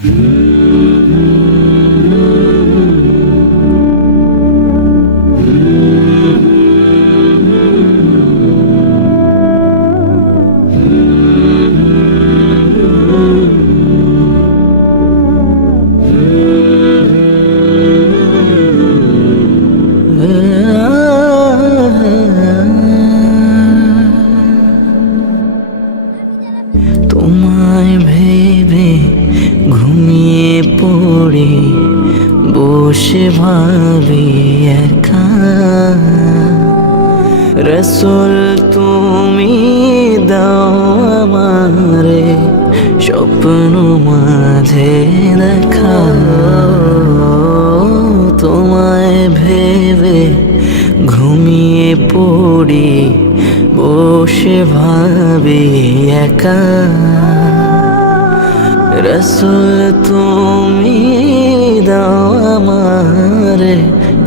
তোমায় বসে ভাবি একা। রসুল, তুমি দাও আমারে স্বপ্ন মাঝে দেখা। তোমায় ভেবে ঘুমিয়ে পড়ি, বসে ভাবি একা। রসুল তুমি দাও আমার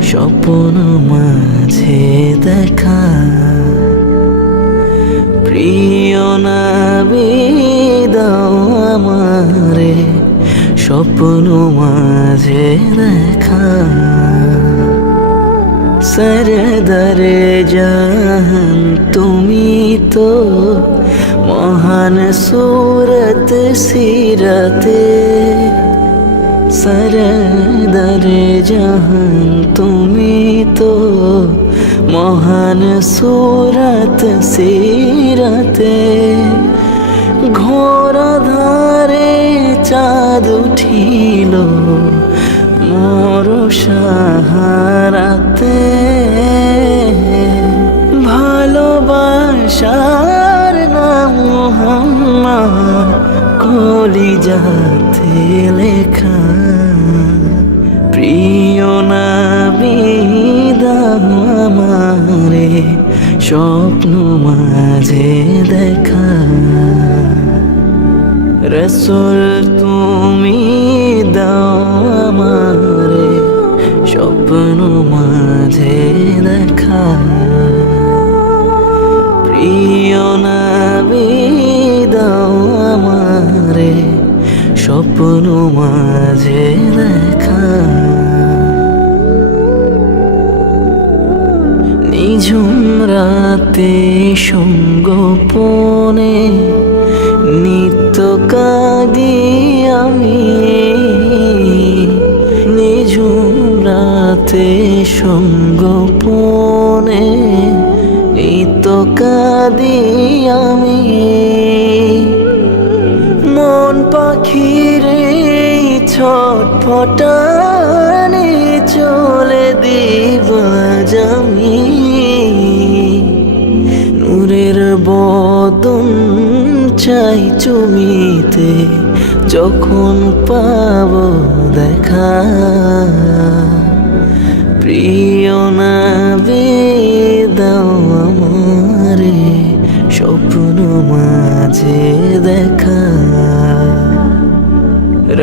স্বপ্ন মাঝে দেখা। প্রিয় নবী দাও আমারে স্বপ্ন মাঝে দেখা। সরদরে জাহান তুমি তো মহান সুরত সিরতে সরদরে জাহান তুমি তো মহান সুরত সিরতে ঘোর ধারে চাঁদ উঠিল মোর সাহারাতে ভালোবাসার নাম মোহাম্মদ কলি যাতে লেখা। প্রিয় নাবিদ আমারে স্বপ্ন মাঝে দেখা। রসুল তুমি দাও আমারে। স্বপ্ন মাঝে দেখা। নিঝুম রাতে সঙ্গোপনে নিত্য কাঁদি আমি। নিঝুম রাতে সঙ্গোপনে নিত্য কাঁদি আমি। ছটফটানে চলে দিব জমি। নূরের বদন চাই চুমিতে যখন পাব দেখা। প্রিয় নবী দাও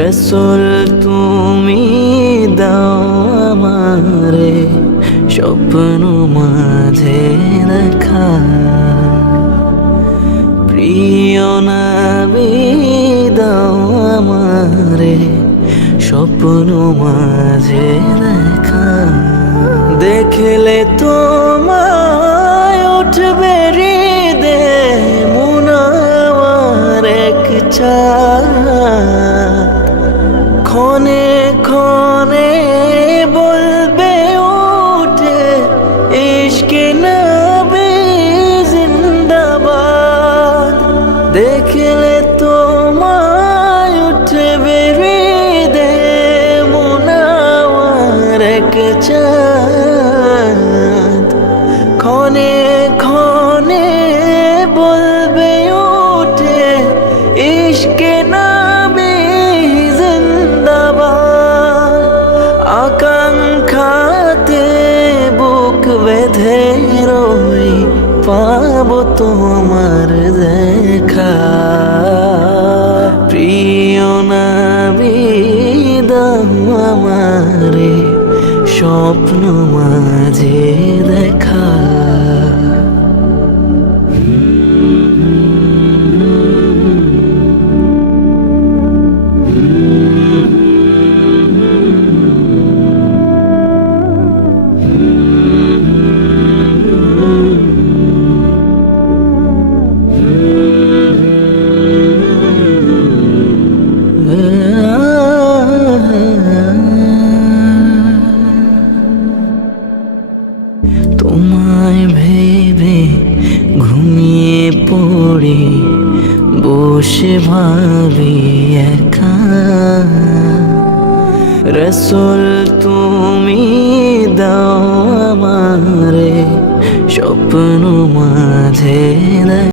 রসুল তুমি দাও স্বপ্ন মাঝে দেখা। প্রিয় নবী দাও স্বপ্ন মাঝে দেখা। দেখলে তোমায় এক চাঁদ ক্ষণে ক্ষণে বলবে, উঠে, ইশকে নবী জিন্দাবাদ। আকাঙ্ক্ষাতে বুক বেঁধে রই, পাবো তোমার দেখা। প্রিয় দাও আমারে স্বপ্ন মাঝে দেখ। ভাবি একা। রসুল তুমি দাও আমারে স্বপ্ন মাঝে